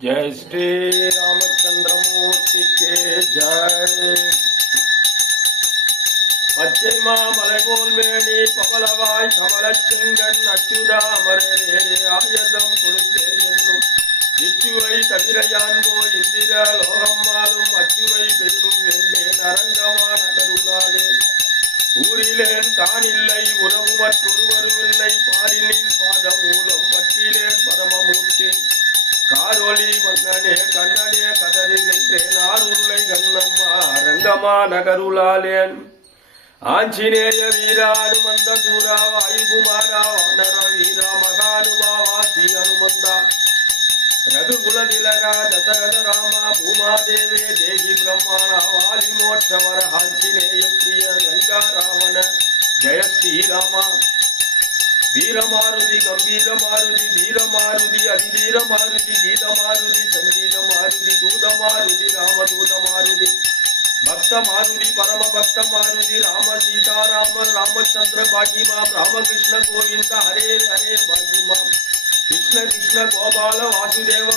जय श्री रामचंद्र मूर्ति के जय। பச்சை மாமலைபோல் மேனி பவளவாய் கமலச்செங்கன் அச்சுதா அமரரே ஆயதம் கொடுத்தே என்னும் இச்சுவை தவிரையான்போ இந்திர லோகம்மாலும் அச்சுவை பெரும் வெண்டேன் அரங்கமா நகருளாலே ஊரிலேன் காணில்லை உறவு மற்றொருவருமில்லை பாரிலின் பாதமூலம் பற்றிலேன் பரமமூர்த்தி காரொலி வண்ணனே கண்ணனே கதறுகின்றேன் ஆருளை கண்ணம்மா அரங்கமா நகருளாலேன் ஆஞ்சநேய வீரா ஹனுமந்த சூரா வாயுகுமாரா வானர வீரா மகானுபாவா ஸ்ரீ ஹனுமந்தா ரகுகுல திலகா தசரத ராமா பூமாதேவே தேவி பிரம்மாணா வாலி மோட்சவர ஆஞ்சநேய பிரிய லங்கா ராவண ஜய ஸ்ரீராமா வீரமாருதி கம்பீர மாருதி தீர மாருதி அதிதீர மாருதி கீத மாருதி சங்கீத மாருதி தூத மாருதி ராமதூத மாருதி भक्त मारुति परम भक्त मारुति राम सीता राम रामचंद्र बागी माम रामकृष्ण गोविंद हरे हरे बागी माम कृष्ण कृष्ण गोपाल वासुदेव।